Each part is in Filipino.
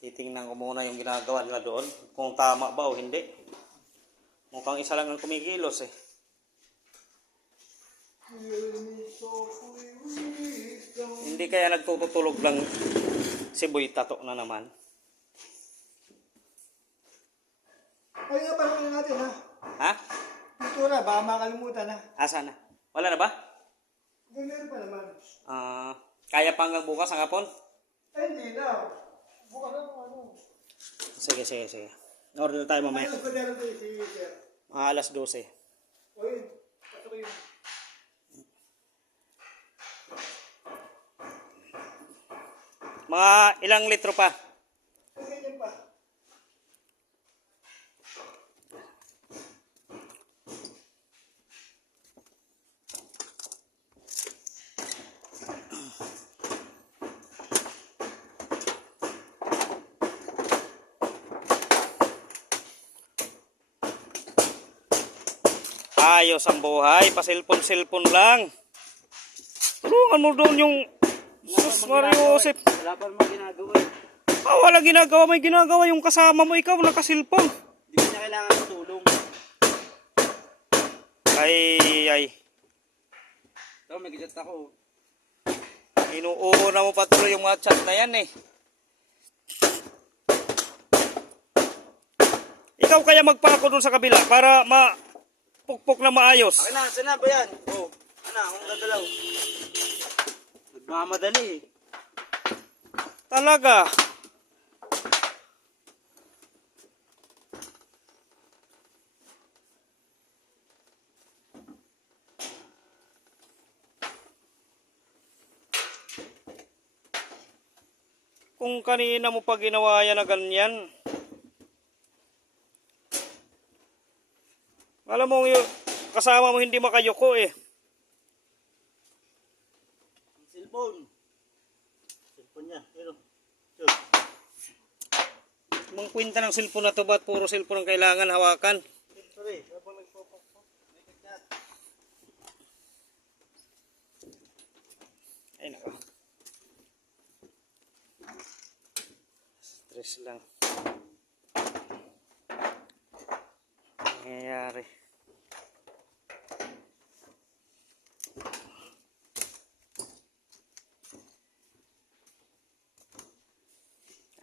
Titingnan ko muna yung ginagawa nila doon. Kung tama ba o hindi. Mukhang isa lang ang kumikilos eh. Hindi kaya nagtutulog lang si Boy Tato na naman. Ay, nga pala natin ha. Ha? Pintura, baka makalimutan ha. Asa na? Wala na ba? Ganyan pa naman. Ah, kaya pa hanggang bukas ang hapon? Hindi na. Bukas na kung ano. Sige, sige, sige. Order tayo mamaya. Meron tayo Sir? Mga alas 12. O yun, pasok yun. Mga ilang litro pa? Ayos ang buhay, pasilpon-silpon lang. Tulungan mo doon yung Sus Mario Joseph. Wala pa naman ginagawa eh. Ah, wala ginagawa, may ginagawa yung kasama mo, ikaw nakasilpon. Hindi ko niya kailangan ng tulong. Ay, ay. Ito, may gadget ako. Inuuna mo pa tuloy yung mga chat na yan eh. Ikaw kaya magpako doon sa kabila para ma pukpok na maayos. Akin na, saan na ba yan? Oh, ano, akong gagalaw. Nagmamadali eh. Talaga. Kung kanina mo pa ginawa yan na ganyan. Alam mo, yung kasama mo hindi makayuko eh. Cellphone. Cellphone niya. Pero, sure. Mang kwenta ng cellphone na to, ba't puro cellphone ang kailangan hawakan? Sorry, habang nagpapakpok. May gadget. Ay, nako. Stress lang. Nangyayari.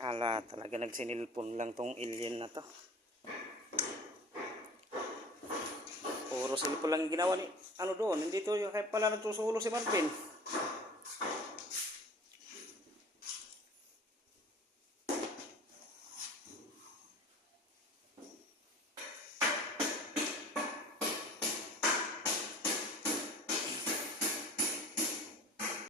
Ala, talaga nagsinilpon lang tong alien na to. Puro cellphone lang ginawa ni ano doon. Hindi to yung kaya pala nagsusulo si Marvin.